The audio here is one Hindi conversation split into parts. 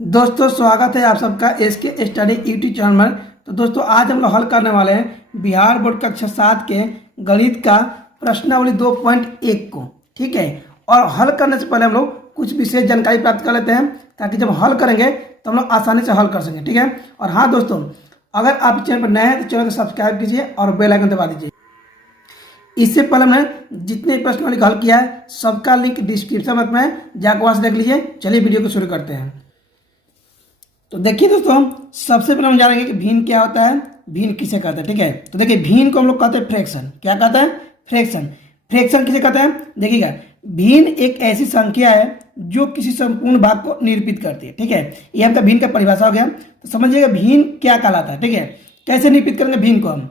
दोस्तों स्वागत है आप सबका एसके स्टडी यूट्यूब चैनल में। तो दोस्तों आज हम लोग हल करने वाले हैं बिहार बोर्ड कक्षा 7 के गणित का प्रश्नावली 2.1 को। ठीक है, और हल करने से पहले हम लोग कुछ विशेष जानकारी प्राप्त कर लेते हैं ताकि जब हल करेंगे तो हम लोग आसानी से हल कर सकें। ठीक है, और हाँ दोस्तों, अगर आप चैनल पर नए हैं तो चैनल को सब्सक्राइब कीजिए और बेल आइकन दबा दीजिए। इससे पहले हमने जितने प्रश्नावली का हल किया है सबका लिंक डिस्क्रिप्शन में है, जाकर वहाँ से देख लीजिए। चलिए वीडियो को शुरू करते हैं। तो देखिए दोस्तों, सबसे पहले हम जानेंगे कि भिन्न क्या होता है, भिन्न किसे कहते हैं। ठीक है, तो देखिए भिन्न को हम लोग कहते हैं फ्रैक्शन। क्या कहते हैं? फ्रैक्शन। फ्रैक्शन किसे कहते हैं? देखिएगा, भिन्न एक ऐसी संख्या है जो किसी संपूर्ण भाग को निरूपित करती है। ठीक है, ये आपका भिन्न का परिभाषा हो गया। तो समझिएगा भिन्न क्या कहलाता है। ठीक है, कैसे निरूपित करेंगे भिन्न को हम?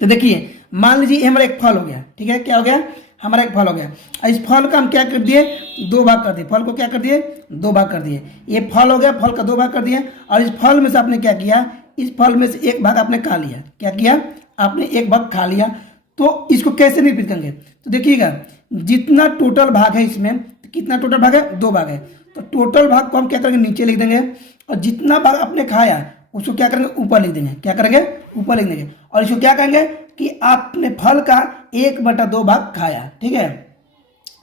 तो देखिए, मान लीजिए ये हमारा एक फल हो गया। ठीक है, क्या हो गया? हमारा एक फल हो गया। इस फल का हम क्या कर दिए? दो भाग कर दिए। फल को क्या कर दिए? दो भाग कर दिए। ये फल हो गया, फल का दो भाग कर दिए। और इस फल में से आपने क्या किया? इस फल में से एक भाग आपने खा लिया। क्या किया? आपने एक भाग खा लिया। तो इसको कैसे निरूपित करेंगे? तो देखिएगा, जितना टोटल भाग है इसमें, तो कितना टोटल भाग है? दो भाग है। तो टोटल भाग को हम क्या करेंगे? नीचे लिख देंगे। और जितना भाग आपने खाया उसको क्या करेंगे? ऊपर लिख देंगे। क्या करेंगे? ऊपर लिख देंगे। और इसको क्या करेंगे कि आपने फल का 1/2 भाग खाया। ठीक है,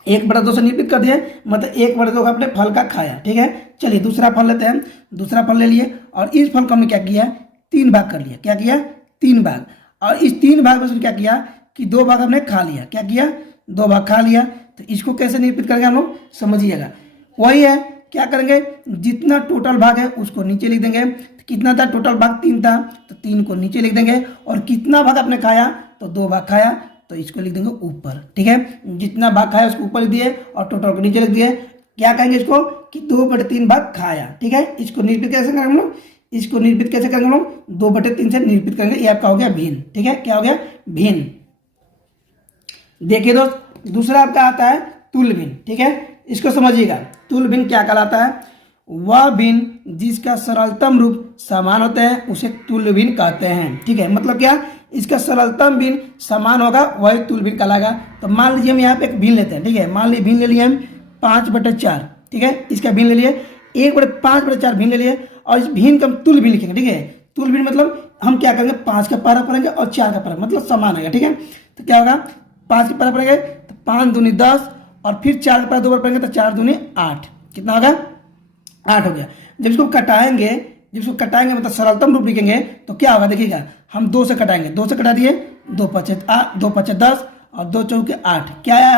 1/2 से निरूपित कर दिए, मतलब 1/2 आपने फल का खाया। ठीक है, चलिए दूसरा फल लेते हैं। दूसरा फल ले लिए और इस फल को हमने क्या किया? 3 भाग कर लिया। क्या किया? 3 भाग। और इस 3 भाग में से क्या किया कि 2 भाग हमने खा लिया। क्या किया? 2 भाग खा लिया। तो इसको कैसे निरूपित करेंगे हम लोग? समझिएगा, वही है। क्या करेंगे? जितना टोटल भाग है उसको नीचे लिख देंगे। तो कितना था? टोटल भाग 3 था, तो 3 को नीचे लिख देंगे। और कितना भाग आपने खाया? तो 2 भाग खाया, तो इसको लिख देंगे ऊपर। ठीक है, जितना भाग खाया उसको ऊपर लिख दिए और टोटल को नीचे लिख दिए। क्या कहेंगे इसको? कि 2/3 भाग खाया। ठीक है, इसको निरूपित कैसे करेंगे हम लोग? इसको निरूपित कैसे करेंगे हम लोग? 2/3 से निरूपित करेंगे। ये आपका हो गया भिन्न। ठीक है, क्या हो गया? भिन्न। देखिए दोस्त, दूसरा आपका आता है तुल्य भिन्न। ठीक है, इसको समझिएगा। तुल्य भिन्न क्या कहलाता है? वह भिन्न जिसका सरलतम रूप समान होता है उसे तुल्य भिन्न कहते हैं। ठीक है, मतलब क्या? इसका सरलतम भिन्न समान होगा वही तुल्य भिन्न कहलाएगा। तो मान लीजिए हम यहाँ पे एक भिन्न लेते हैं। ठीक है, मान लीजिए भिन्न ले लिए हम 5/4। ठीक है, इसका भिन्न ले लिए 1/5/4 भिन्न ले लिए। और इस भिन्न का हम तुल्य भिन्न लिखेंगे। ठीक है, तुल्य भिन्न मतलब हम क्या करेंगे? 5 का पारा पढ़ेंगे और 4 का पारा, मतलब समान आएगा। ठीक है, तो क्या होगा? 5 के पारा पढ़ेंगे तो 5 दूनी 10, और फिर 4 के पारा 2 बार पढ़ेंगे तो 4 दूनी 8। कितना होगा? 8 हो गया। जब इसको कटाएंगे मतलब सरलतम रूप लिखेंगे तो क्या होगा? देखिएगा, हम 2 से कटाएंगे। 2 से कटा दिए, 2 5 8, 2 5 10 और 2 चौके 8। क्या आया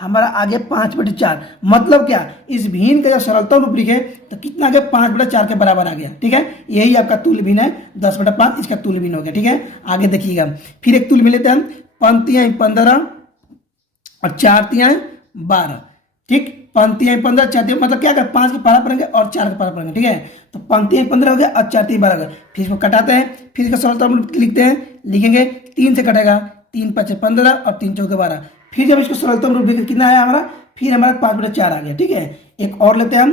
हमारा आगे 5/4। मतलब क्या? इस भिन्न का जब सरलतम रूप लिखे तो कितना आ गया? 5/4 के बराबर आ गया। ठीक है, यही आपका तुल्य भिन्न है। 10/5 इसका तुल्य भिन्न हो गया। ठीक है, आगे देखिएगा, फिर एक तुल्य भिन्न लेते हैं हम। पंक्तियां 15 और 4 तियां 12। ठीक, पंक्तियां 15 4 तियां, मतलब क्या कर? 5 के पारा पढ़ेंगे और 4 के पारा पढ़ेंगे। ठीक है, तो पंक्तियां 15 हो गया और 4 तियां 12 हो गया। फिर इसको कटाते हैं, फिर इसका सरलतम रूप लिखते हैं। लिखेंगे 3 से कटेगा, 3 5 15 और 3 चौके 12। फिर जब इसको सरलतम रूप लिखेंगे कितना आया हमारा? फिर हमारा 5/4 आ गया। ठीक है, एक और लेते हैं हम।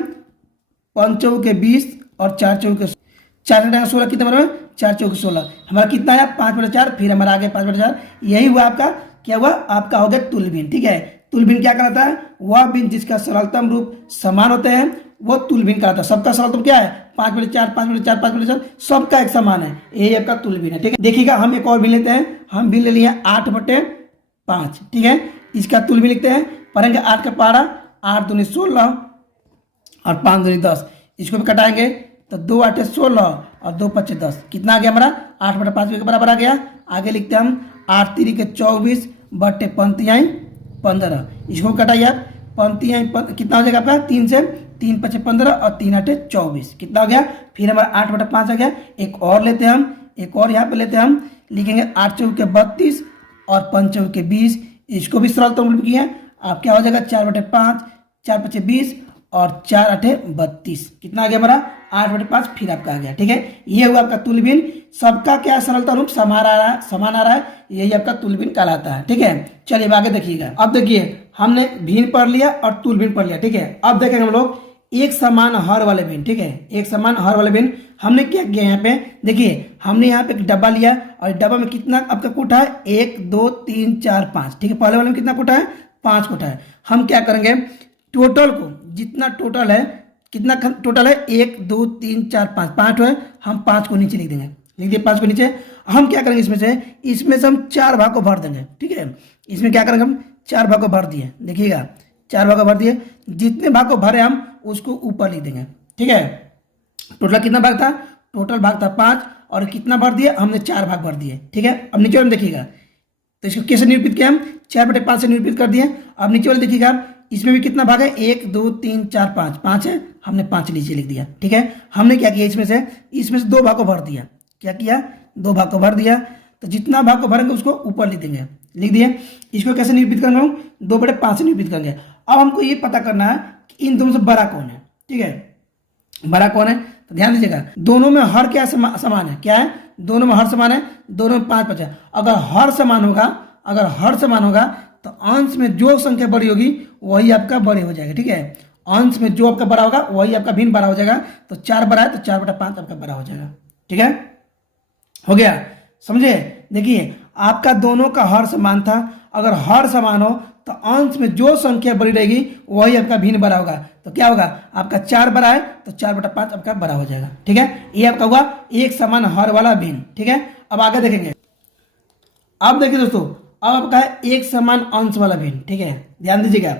5 चौके 20 और 4 चौके 4 16। कितना बराबर? 4 चौके 16। हमारा कितना आया? 5/4। फिर हमारा आ गया 5/4। यही हुआ आपका, क्या हुआ? आपका हो गया तुल्य भिन्न। ठीक है, तुल्य भिन्न क्या कहलाता है? वह भिन्न जिसका सरलतम रूप समान होते हैं वो तुल्य भिन्न कहलाता है। सबका सरलतम क्या है? 5/4 5/4 5/4, सबका एक समान है। यही आपका तुल्य भिन्न है। ठीक है, देखिएगा, हम एक और भिन्न लेते हैं। हम भिन्न ले लिए 8/5। ठीक है, इसका तुल्य भिन्न लिखते हैं। पढ़ेंगे 8 का पारा, 8 दूनी 16 और 5 दूनी 10। इसको भी कटाएंगे तो 2 8 16 और 2 5 10। कितना आ गया हमारा? 8/5 के बराबर आ गया। आगे लिखते हैं हम 8 3 के 24 बट्टे पंक्तियाँ 15। इसको कटाइए आप। पंक्तियाँ कितना हो जाएगा आपका? 3 से 3 5 15 और 3 8 24। कितना हो गया? फिर हमारा 8/5 आ गया। एक और लेते हैं हम, एक और यहाँ पे लेते हैं हम। लिखेंगे 8 चौके 32 और 5 चौके 20। इसको भी सरलतम रूप किया आप। क्या हो जाएगा? 4/5, 4 5 20 और 4 8 32। कितना आ गया हमारा? 8/5। फिर आपका आ गया। ठीक है, ये हुआ आपका तुल्य भिन्न। सबका क्या सरलता रूप समान आ रहा है। यही आपका तुल्य भिन्न कहलाता है। ठीक है, चलिए आगे देखिएगा। अब देखिए, हमने भिन्न पढ़ लिया और तुल्य भिन्न पढ़ लिया। ठीक है, अब देखेंगे हम लोग एक समान हर वाले भिन्न। ठीक है, एक समान हर वाले भिन्न हमने क्या किया? यहाँ पे देखिए, हमने यहाँ पे एक डब्बा लिया और डब्बा में कितना आपका कोठा है? 1 2 3 4 5। ठीक है, पहले वाले में कितना कोठा है? 5 कोठा है। हम क्या करेंगे? टोटल को, जितना टोटल है कितना टोटल है, 1 2 3 4 5, 5 है, हम 5 को नीचे लिख देंगे, लिख दिए 5 को नीचे। हम क्या करेंगे इसमें से हम 4 भाग को भर देंगे, ठीक है। इसमें क्या करेंगे हम 4 भाग को भर दिए, देखिएगा 4 भाग को भर दिए, जितने भाग को भरे हम उसको ऊपर लिख देंगे, ठीक है। टोटल कितना भाग था, टोटल भाग था 5 और कितना भर दिया हमने 4 भाग भर दिए, ठीक है। अब नीचे वाले देखिएगा, तो इसको कैसे निरूपित किया हम 4/5 से निरूपित कर दिए। अब नीचे वाले देखिएगा इसमें भी कितना भाग है, 1 2 3 4 5, 5 है, हमने 5 नीचे लिख दिया, ठीक है। हमने क्या किया इसमें से 2 भाग को भर दिया, क्या किया 2 भाग को भर दिया, तो जितना भाग को भरेंगे उसको ऊपर लिख देंगे, लिख दिए। इसको कैसे निरूपित करेंगे हम 2/5 से निरूपित करेंगे। अब हमको ये पता करना है कि इन दोनों से बड़ा कौन है, ठीक है, बड़ा कौन है। तो ध्यान दीजिएगा दोनों में हर क्या समान है, क्या है, दोनों में हर समान है, दोनों में 5 5 है। अगर हर समान होगा तो अंश में जो संख्या बड़ी होगी वही आपका बड़े हो जाएगा, ठीक है। अंश में जो आपका बड़ा होगा वही आपका भिन्न बड़ा हो जाएगा। तो 4 बड़ा है तो 4/5 आपका बड़ा हो जाएगा, ठीक है, हो गया, समझे। देखिए आपका दोनों का हर समान था, अगर हर समान हो तो अंश में जो संख्या बड़ी रहेगी वही आपका भिन्न बड़ा होगा। तो क्या होगा, आपका 4 बड़ा है तो 4/5 आपका बड़ा हो जाएगा, ठीक है। ये आपका हुआ एक समान हर वाला भिन्न, ठीक है। अब आगे देखेंगे, अब देखिए दोस्तों, अब आपका है एक समान अंश वाला भिन्न, ठीक है। ध्यान दीजिएगा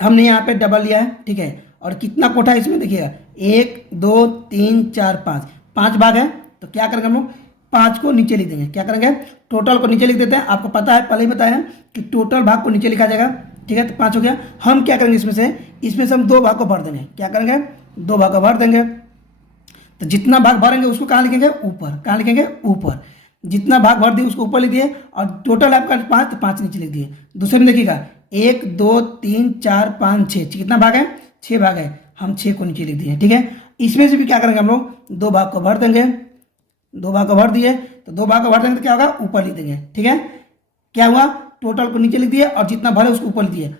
हमने यहाँ पे डबल लिया है, ठीक है, और कितना कोठा है इसमें देखिएगा 1 2 3 4 5, 5 भाग है। तो क्या करेंगे हम लोग 5 को नीचे लिख देंगे, क्या करेंगे टोटल को नीचे लिख देते हैं। आपको पता है पहले ही बताया कि टोटल भाग को नीचे लिखा जाएगा, ठीक है। तो 5 हो गया। हम क्या करेंगे इसमें से हम 2 भाग को भर देंगे, क्या करेंगे 2 भाग को भर देंगे। तो जितना भाग भरेंगे उसको कहाँ लिखेंगे ऊपर, कहाँ लिखेंगे ऊपर। जितना भाग भर दिए उसको ऊपर लिख दिए और टोटल आपका 5 तो 5 नीचे लिख दिए। दूसरे में देखिएगा 1 2 3 4 5 6, कितना भाग है 6 भाग है, हम 6 को नीचे लिख दिए, ठीक है। इसमें से भी क्या करेंगे हम लोग 2 भाग को भर देंगे, 2 भाग को भर दिए तो 2 भाग को भर देंगे तो क्या होगा ऊपर लिख देंगे, ठीक है। क्या हुआ टोटल को नीचे लिख दिए और जितना भरे उसको ऊपर लिख दिए।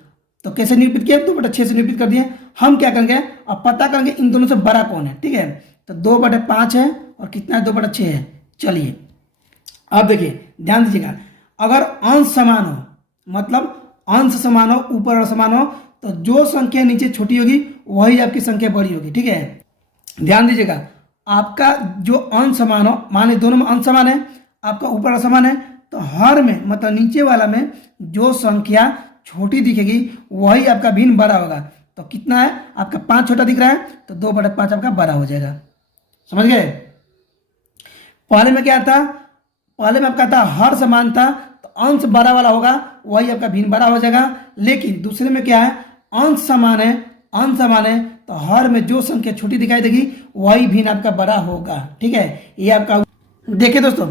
तो कैसे निरूपित किया 2/6 से निरूपित कर दिए। हम क्या करेंगे अब पता करेंगे इन दोनों से बड़ा कौन है, ठीक है। तो 2/5 है और कितना है 2/6 है। चलिए अब देखिए ध्यान दीजिएगा, अगर अंश समान हो, मतलब अंश समान हो, ऊपर और समान हो, तो जो संख्या नीचे छोटी होगी वही आपकी संख्या बड़ी होगी, ठीक है। ध्यान दीजिएगा आपका जो अंश समान हो, माने दोनों में अंश समान है, आपका ऊपर और समान है, तो हर में मतलब नीचे वाला में जो संख्या छोटी दिखेगी वही आपका भिन्न बड़ा होगा। तो कितना है आपका 5 छोटा दिख रहा है तो 2/5 आपका बड़ा हो जाएगा, समझ गए। पहले में क्या था, पहले में आपका था हर समान था तो अंश बड़ा वाला होगा वही आपका भिन्न बड़ा हो जाएगा। लेकिन दूसरे में क्या है अंश समान है, अंश समान है तो हर में जो संख्या छोटी दिखाई देगी वही भिन्न आपका बड़ा होगा, ठीक है। ये आपका देखिए दोस्तों,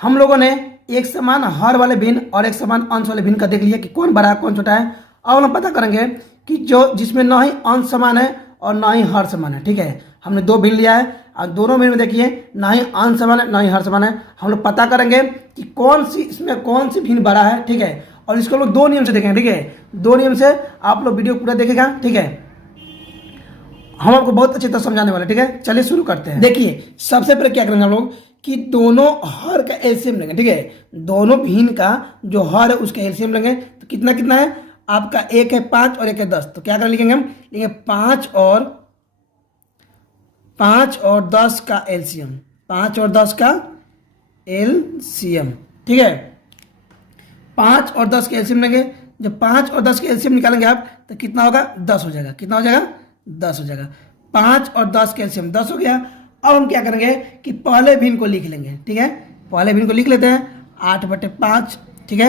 हम लोगों ने एक समान हर वाले भिन्न और एक समान अंश वाले भिन्न का देख लिया कि कौन बड़ा है कौन छोटा है। अब हम पता करेंगे कि जो जिसमें ना ही अंश समान है और ना ही हर समान है, ठीक है। हमने 2 भिन्न लिया है और दोनों भिन्न में देखिए ना ही अंश समान है ना ही हर समान है। हम लोग पता करेंगे कि कौन सी इसमें कौन सी भिन्न बड़ा है, ठीक है। और इसको लोग 2 नियम से देखेंगे, ठीक है। 2 नियम से आप लोग वीडियो पूरा देखेगा, ठीक है। हम आपको बहुत अच्छी तरह समझाने वाले, ठीक है। चलिए शुरू करते हैं। देखिए सबसे पहले क्या करेंगे हम लोग कि दोनों हर का एलसीएम लेंगे, ठीक है। दोनों भिन्न का जो हर है उसका एलसीएम लेंगे। तो कितना कितना है आपका, एक है 5 और एक है 10। तो क्या कर लिखेंगे हम, लिखेंगे 5 और 10 का एलसीएम, 5 और 10 का एलसीएम, ठीक है। 5 और 10 का एलसीएम लेंगे। जब 5 और 10 का एलसीएम निकालेंगे आप तो कितना होगा 10 हो जाएगा। कितना हो जाएगा 10 हो जाएगा। 5 और 10 का एलसीएम 10 हो गया। अब हम क्या करेंगे कि पहले भिन्न को लिख लेंगे, ठीक है। पहले भिन्न को लिख लेते हैं 8/5, ठीक है।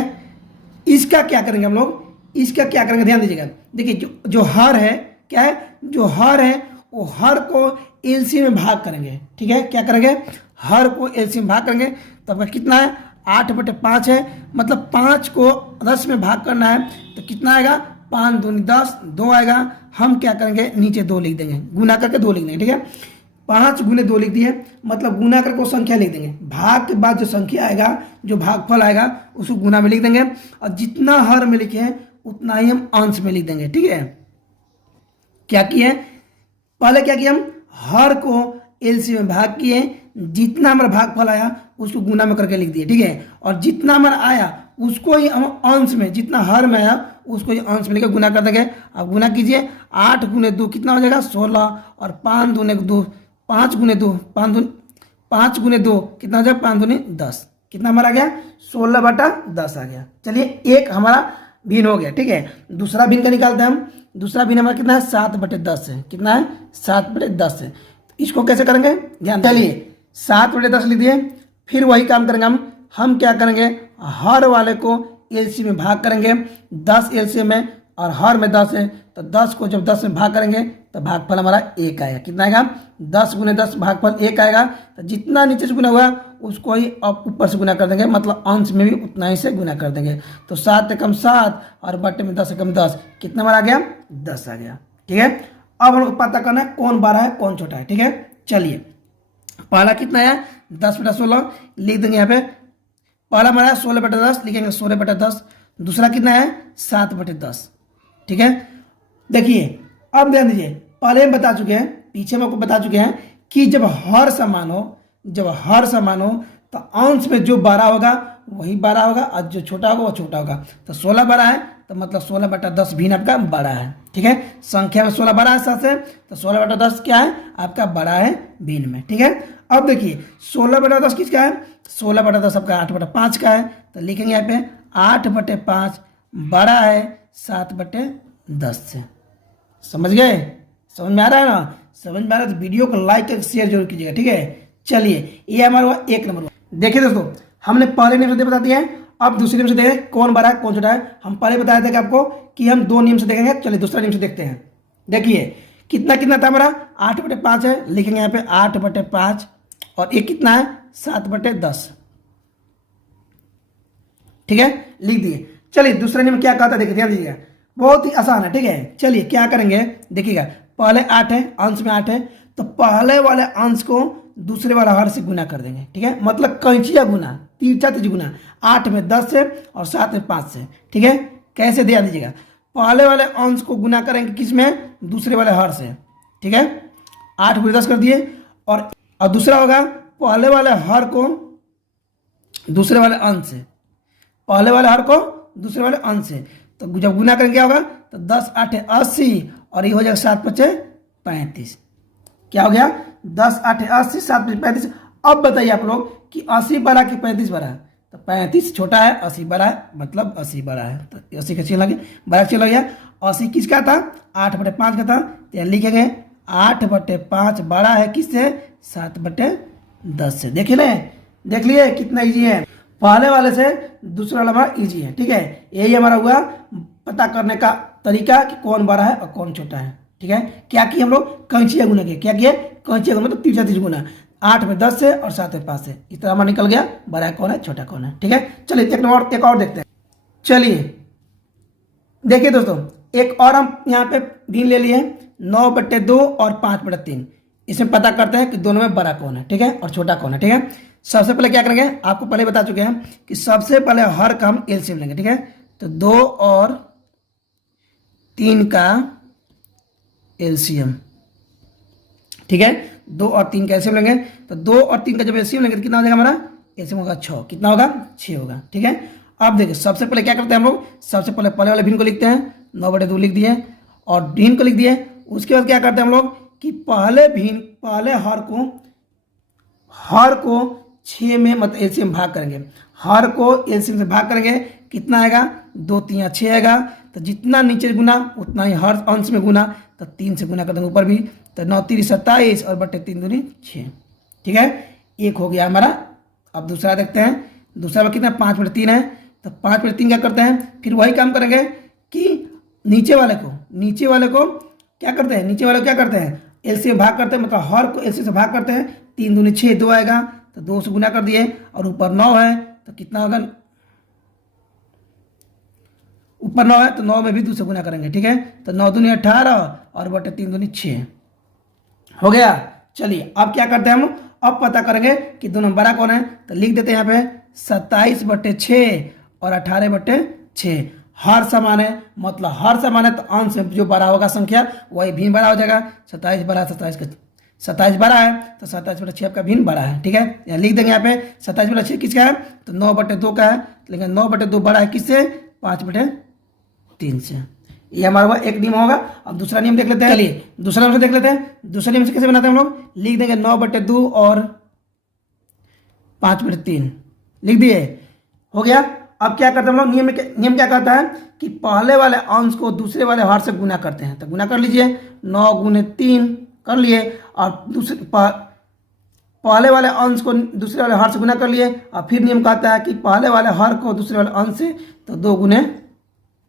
इसका क्या करेंगे हम लोग, इसका क्या करेंगे ध्यान दीजिएगा। देखिए जो हर है क्या है, जो हर है वो हर को एलसीएम में भाग करेंगे, ठीक है। क्या करेंगे हर को एलसीएम में भाग करेंगे। तो आपका कितना है 8/5 है, मतलब 5 को 10 में भाग करना है तो कितना आएगा 5 दूनी 10, 2 आएगा। हम क्या करेंगे नीचे 2 लिख देंगे, गुना करके 2 लिख देंगे, ठीक है। 5 गुने 2 लिख दिए, मतलब गुना करके वो संख्या लिख देंगे। भाग के बाद जो संख्या आएगा, जो भागफल आएगा उसको गुना में लिख देंगे और जितना हर में लिखे हैं उतना ही हम अंश में लिख देंगे, ठीक है। क्या किए पहले क्या किया हम हर को एलसीएम में भाग किए, जितना हमारा भागफल आया उसको गुना में करके लिख दिए, ठीक है। और जितना हमारा आया उसको ही हम अंश में, जितना हर में आया उसको ये अंश में लेकर गुना कर देंगे। अब गुना कीजिए, 8 गुने 2 कितना हो जाएगा 16, और 5 दूने 2, 5 गुने 2 5 गुने 2 कितना हो जाएगा 5 दूने 10, कितना हमारा आ गया 16/10 आ गया। चलिए एक हमारा भिन्न हो गया, ठीक है। दूसरा भिन्न का निकालते हैं हम। दूसरा भिन्न हमारा कितना है 7/10 है, कितना है 7/10 है। इसको कैसे करेंगे ध्यान, चलिए 7/10 लिख दिए। फिर वही काम करेंगे हम क्या करेंगे, हर वाले को एलसीएम में भाग करेंगे। 10 एलसीएम में और हर में 10 है, तो 10 को जब 10 में भाग करेंगे तो भागफल हमारा 1 आएगा। कितना आएगा 10 गुने 10 भागफल 1 आएगा। तो जितना नीचे से गुना हुआ उसको ही अब ऊपर से गुना कर देंगे, मतलब अंश में भी उतना ही से गुना कर देंगे। तो 7 एकम 7 और बटे में 10 एकम 10, कितना हमारा आ गया 10 आ गया, ठीक है। अब हमको पता करना है कौन बड़ा है कौन छोटा है, ठीक है। चलिए पहला कितना है 10/16 लिख देंगे यहाँ पे। पहला हमारा 16/10 लिखेंगे 16/10। दूसरा कितना है 7/10, ठीक है। देखिए अब ध्यान दीजिए, पहले हम बता चुके हैं, पीछे में आपको बता चुके हैं कि जब हर समान हो तो अंश में जो बड़ा होगा वही बड़ा होगा और जो छोटा होगा वो छोटा होगा। तो 16 बड़ा है तो मतलब 16/10 भिन्न आपका बड़ा है, ठीक है। संख्या में 16 बड़ा है 7 से, तो 16/10 क्या है आपका बड़ा है भिन्न में, ठीक है। अब देखिए 16/10 किसका है, 16/10 आपका 8/5 का है। तो लिखेंगे यहाँ पे 8/5 बड़ा है 7/10 से। समझ गए, समझ में आ रहा है ना, समझ में आ रहा है तो वीडियो को लाइक और शेयर जरूर कीजिएगा, ठीक है। चलिए ये हमारा हुआ 1 नंबर। देखिए दोस्तों हमने पहले नियम से बता दिए हैं, अब दूसरे नियम से देखें कौन बड़ा है कौन छोटा है। हम पहले बताए थे कि आपको कि हम 2 नियम से देखेंगे। चलिए दूसरा नियम से देखते हैं। देखिए कितना कितना था हमारा 8/5 है, लिखेंगे यहाँ पे 8/5 और एक कितना है 7/10, ठीक है, लिख दिए। चलिए दूसरे नियम क्या कहता है देखिए, ध्यान दीजिएगा, बहुत ही आसान है, ठीक है। चलिए क्या करेंगे देखिएगा, पहले 8 है, अंश में 8 है, तो पहले वाले अंश को दूसरे वाला हर से गुना कर देंगे, ठीक है। मतलब कैंचिया गुना, तिरछा तिरछी गुना, 8 में 10 से और 7 में 5 से, ठीक है। कैसे ध्यान दीजिएगा, पहले वाले अंश को गुना करेंगे किस में, दूसरे वाले हर से, ठीक है। 8 गुणे 10 कर दिए, और दूसरा होगा पहले वाले हर को दूसरे वाले अंश से, पहले वाले हर को दूसरे वाले अंश से। तो जब गुना करेंगे क्या होगा, तो 10 8 80 और ये हो जाएगा 7 5 35। क्या हो गया 10 8 80 7 5 35। अब बताइए आप लोग कि 80 बड़ा कि 35 बड़ा है, तो 35 छोटा है 80 बड़ा है, मतलब 80 बड़ा है। तो 80 का चिन्ह लगे, बड़ा चिन्ह लग गया। 80 किसका था 8/5 का था, तो लिखेंगे 8/5 बड़ा है किससे 7/10 से। देखिए ना, देख लिए कितना इजी है, पहले वाले से दूसरा वाला हमारा इजी है, ठीक है। यही हमारा हुआ पता करने का तरीका कि कौन बड़ा है और कौन छोटा है, ठीक है। क्या किए हम लोग कैंचिया गुना किए, क्या किए कैंचिया गुना, मतलब तिरछा तिरछा गुना, 8 में 10 से और 7 में 5 से। इस तरह हमारा निकल गया बड़ा कौन है छोटा कौन है, ठीक है। चलिए एक और देखते हैं। चलिए देखिए दोस्तों, एक और हम यहाँ पे भिन्न ले लिए 9/2 और 5/3। इसमें पता करते हैं कि दोनों में बड़ा कौन है, ठीक है, और छोटा कौन है, ठीक है। सबसे पहले क्या करेंगे, आपको पहले बता चुके हैं कि सबसे पहले हर का हम एलसीएम लेंगे, ठीक है। तो 2 और 3 का एलसीएम, ठीक है, 2 और 3 का एलसीएम लेंगे। तो 2 और 3 का जब एलसीएम लेंगे तो कितना हो जाएगा हमारा एलसीएम होगा 6, कितना होगा 6 होगा, ठीक है। अब देखिए सबसे पहले क्या करते हैं हम लोग, सबसे पहले पहले वाले भिन्न को लिखते हैं, 9/2 लिख दिए और भिन्न को लिख दिए। उसके बाद क्या करते हैं हम लोग कि पहले हर को 6 में मतलब एलसीएम भाग करेंगे, हर को एलसीएम से भाग करेंगे, कितना आएगा 2 3 6 आएगा। तो जितना नीचे गुना उतना ही हर अंश में गुना, तो 3 से गुना कर देंगे ऊपर भी, तो 9 3 27 और बटे 3 दूनी 6, ठीक है। एक हो गया हमारा। अब दूसरा देखते हैं, दूसरा में कितना 5/3 है, तो 5/3 क्या करते हैं, फिर वही काम करेंगे कि नीचे वाले को क्या करते हैं, नीचे वाले को क्या करते हैं एलसीएम भाग करते हैं, मतलब हर को एलसीएम से भाग करते हैं। 3 दूनी 6 2 आएगा, तो 2 से गुना कर दिए, और ऊपर 9 है तो कितना होगा, ऊपर 9 है तो 9 में भी 2 से गुना करेंगे, ठीक है। तो 9 दूनी 18 और बटे 3 दूनी 6 हो गया। चलिए अब क्या करते हैं हम, अब पता करेंगे कि दोनों बड़ा कौन है। तो लिख देते हैं यहाँ पे 27/6 और 18/6। हर समान है, मतलब हर समान है तो अंश में जो बड़ा होगा संख्या वही भिन्न बड़ा हो जाएगा। 27 बड़ा, 27 बड़ा है तो 27/6 आपका भिन्न बड़ा है, ठीक है। यहाँ लिख देंगे यहाँ पे 27/6 किसका है, तो 9/2 का है, लेकिन 9/2 बड़ा है किससे 5/3 3 से। ये हमारा हुआ एक नियम होगा। अब दूसरा नियम देख लेते हैं। चलिए दूसरा नियम से देख लेते हैं। दूसरे नियम से कैसे बनाते हैं हम लोग, लिख देंगे 9/2 और 5/3 लिख दिए, हो गया। अब क्या करते हैं हम लोग, नियम क्या कहता है कि पहले वाले अंश को दूसरे वाले हर से गुना करते हैं। तो गुना कर लीजिए, 9 × 3 कर लिए, और दूसरे पहले वाले अंश को दूसरे वाले हर से गुना कर लिए। और फिर नियम कहता है कि पहले वाले हर को दूसरे वाले अंश से, तो 2 ×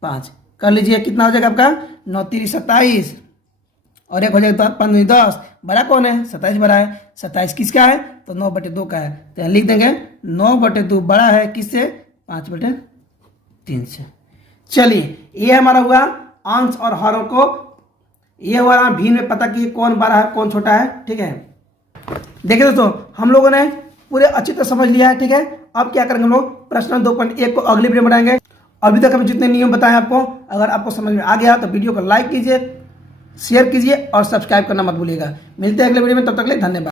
5 कर लीजिए। कितना हो जाएगा आपका, 9 × 3 = 27, और 1 हो जाएगा 5 × 10। बड़ा कौन है, 27 बड़ा है। 27 किसका है, तो 9/2 का है। तो लिख देंगे 9/2 बड़ा है किससे, 5/3 से। चलिए ये हमारा हुआ अंश और हरों को, ये हुआ भिन्न में पता कि कौन बड़ा है कौन छोटा है। ठीक है, देखिए दोस्तों हम लोगों ने पूरे अच्छी तरह समझ लिया है। ठीक है, अब क्या करेंगे हम लोग, प्रश्न 2.1 को अगली वीडियो में बनाएंगे। अभी तक हम जितने नियम बताए आपको, अगर आपको समझ में आ गया तो वीडियो को लाइक कीजिए, शेयर कीजिए और सब्सक्राइब करना मत भूलिएगा। मिलते हैं अगले वीडियो में, तब तक के लिए धन्यवाद।